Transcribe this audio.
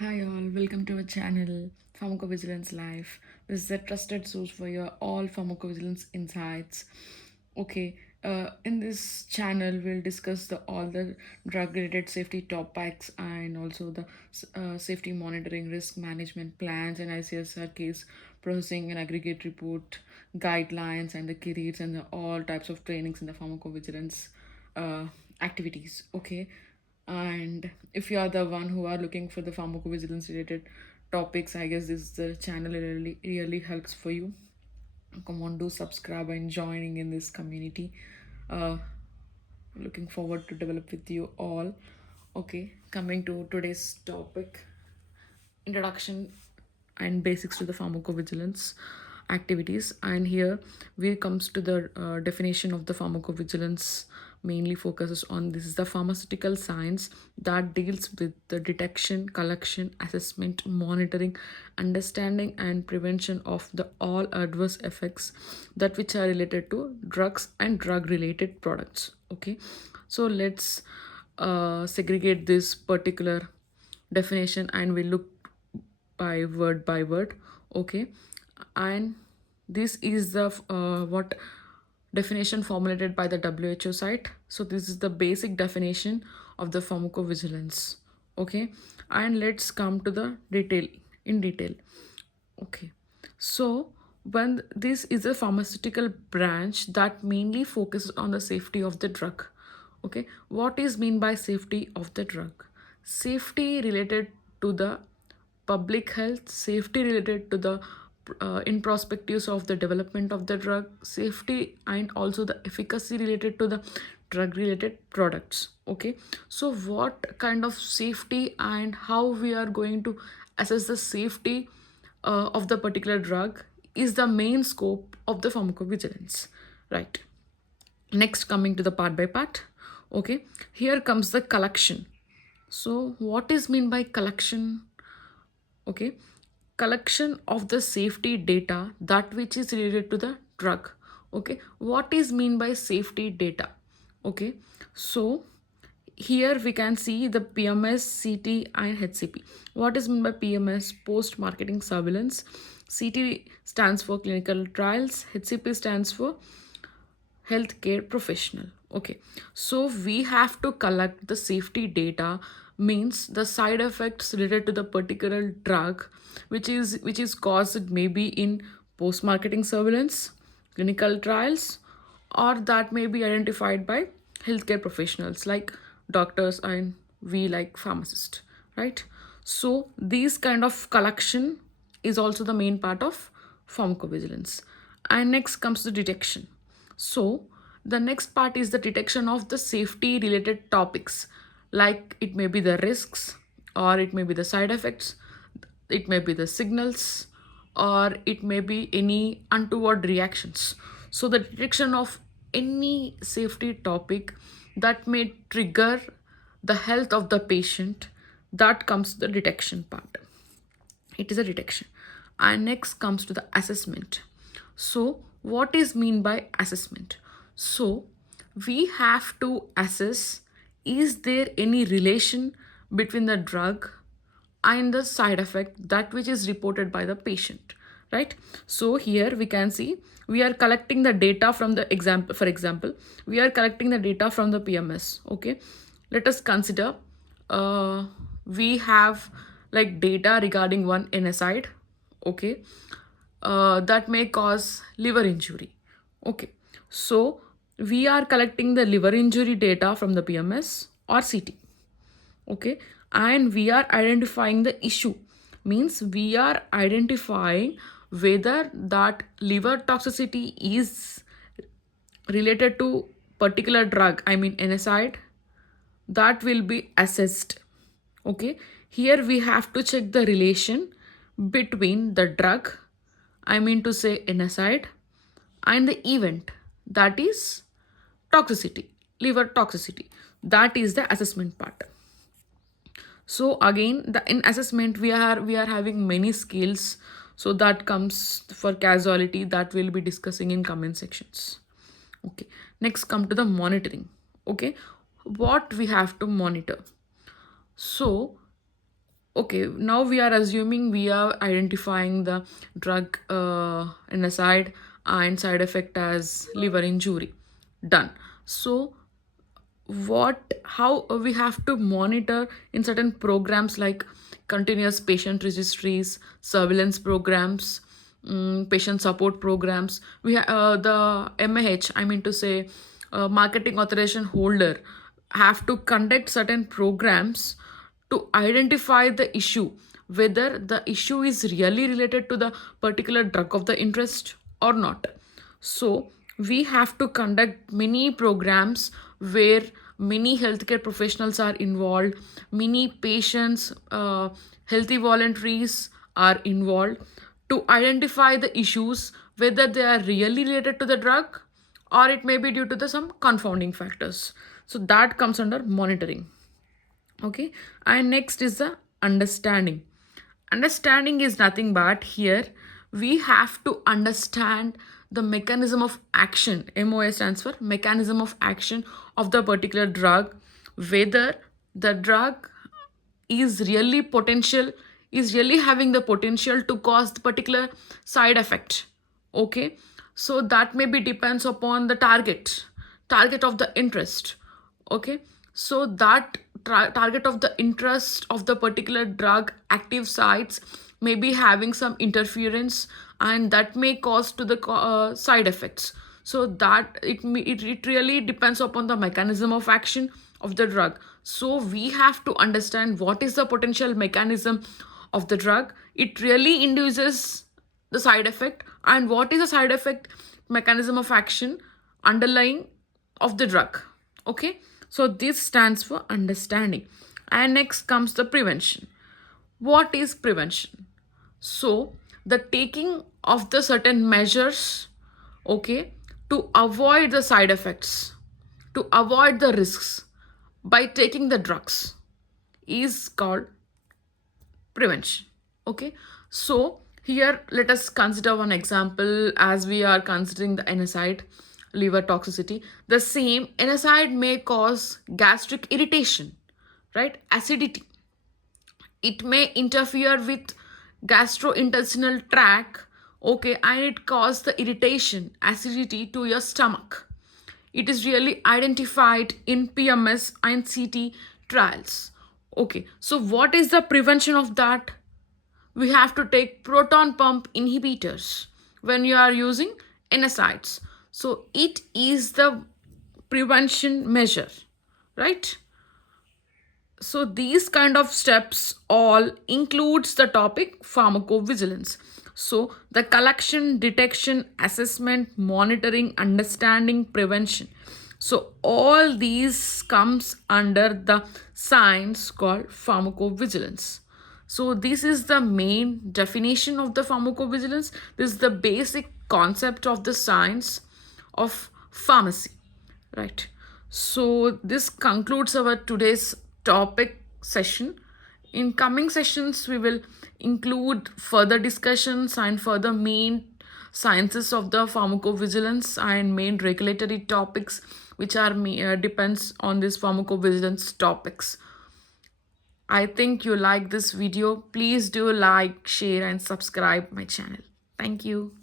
Hi all, welcome to our channel Pharmacovigilance Live. This is a trusted source for your all pharmacovigilance insights. Okay, in this channel we'll discuss all the drug related safety topics and also the safety monitoring, risk management plans and ICSR case processing and aggregate report guidelines and the careers and all types of trainings in the pharmacovigilance uh, activities. Okay, and if you are the one who are looking for the pharmacovigilance related topics, I guess this is the channel really helps for you. Come on, do subscribe and joining in this community. Uh, Looking forward to develop with you all. Okay, coming to today's topic, introduction and basics to the pharmacovigilance activities. And here we comes to the definition of the pharmacovigilance. Mainly focuses on this is the pharmaceutical science that deals with the detection, collection, assessment, monitoring, understanding and prevention of the all adverse effects that which are related to drugs and drug related products. Okay, so let's segregate this particular definition and we look by word. Okay, and this is the what definition formulated by the WHO site. So this is the basic definition of the pharmacovigilance. Okay, and let's come to the detail. Okay, so when this is a pharmaceutical branch that mainly focuses on the safety of the drug. Okay, what is mean by safety of the drug? Safety related to the public health, safety related to the in perspectives of the development of the drug, safety and also the efficacy related to the drug related products. Okay, so what kind of safety and how we are going to assess the safety of the particular drug is the main scope of the pharmacovigilance, right? Next, coming to the part by part. Okay, here comes the collection. So what is mean by collection? Okay, collection of the safety data that which is related to the drug. Okay, what is mean by safety data? Okay, so here we can see the PMS, CT and HCP. What is meant by PMS? Post marketing surveillance. CT stands for clinical trials, HCP stands for healthcare professional. Okay, so we have to collect the safety data, means the side effects related to the particular drug which is caused maybe in post marketing surveillance, clinical trials, or that may be identified by healthcare professionals like doctors and we like pharmacists, right? So these kind of collection is also the main part of pharmacovigilance. And next comes the detection. So the next part is the detection of the safety related topics, like it may be the risks, or it may be the side effects, it may be the signals, or it may be any untoward reactions. So the detection of any safety topic that may trigger the health of the patient, that comes the detection part. It is a detection. And next comes to the assessment. So what is mean by assessment? So we have to assess, is there any relation between the drug and the side effect that which is reported by the patient, right? So here we can see we are collecting the data from the example. For example, we are collecting the data from the PMS. Okay, let us consider we have like data regarding one NSAID. Okay, that may cause liver injury. Okay, so we are collecting the liver injury data from the PMS or CT. Okay, and we are identifying the issue, means we are identifying whether that liver toxicity is related to particular drug, I mean NSAID, that will be assessed. Okay, here we have to check the relation between the drug, I mean to say NSAID, and the event, that is toxicity, liver toxicity. That is the assessment part. So again, the in assessment we are having many skills. So that comes for causality, that we'll be discussing in comment sections. Okay, next come to the monitoring. Okay, what we have to monitor. So Okay, now we are assuming we are identifying the drug NSAID and side effect as liver injury. Done. So what how we have to monitor in certain programs like continuous patient registries, surveillance programs, patient support programs. The MAH, I mean to say, marketing authorization holder, have to conduct certain programs to identify the issue, whether the issue is really related to the particular drug of the interest or not. So we have to conduct many programs where many healthcare professionals are involved, many patients, healthy voluntaries are involved to identify the issues, whether they are really related to the drug or it may be due to the some confounding factors. So that comes under monitoring. Okay, and next is the understanding. Understanding is nothing but here we have to understand the mechanism of action. MOA stands for mechanism of action of the particular drug, whether the drug is really potential, is really having the potential to cause the particular side effect. Okay, so that maybe depends upon the target of the interest. Okay, so that target of the interest of the particular drug active sites may be having some interference, and that may cause to the side effects. So that it really depends upon the mechanism of action of the drug. So we have to understand what is the potential mechanism of the drug. It really induces the side effect, and what is the side effect mechanism of action underlying of the drug. Okay, so this stands for understanding. And next comes the prevention. What is prevention? So the taking of the certain measures, okay, to avoid the side effects, to avoid the risks by taking the drugs is called prevention. Okay, so here let us consider one example. As we are considering the NSAID liver toxicity, the same NSAID may cause gastric irritation, right, acidity. It may interfere with gastrointestinal tract, okay, and it cause the irritation, acidity to your stomach. It is really identified in PMS and CT trials. Okay, so what is the prevention of that? We have to take proton pump inhibitors when you are using NSAIDs. So it is the prevention measure, right? So these kind of steps all includes the topic pharmacovigilance. So the collection, detection, assessment, monitoring, understanding, prevention. So all these comes under the science called pharmacovigilance. So this is the main definition of the pharmacovigilance. This is the basic concept of the science of pharmacy, right? So this concludes our today's topic session. In coming sessions we will include further discussions and further main sciences of the pharmacovigilance and main regulatory topics which are depends on this pharmacovigilance topics. I think you like this video. Please do like, share and subscribe my channel. Thank you.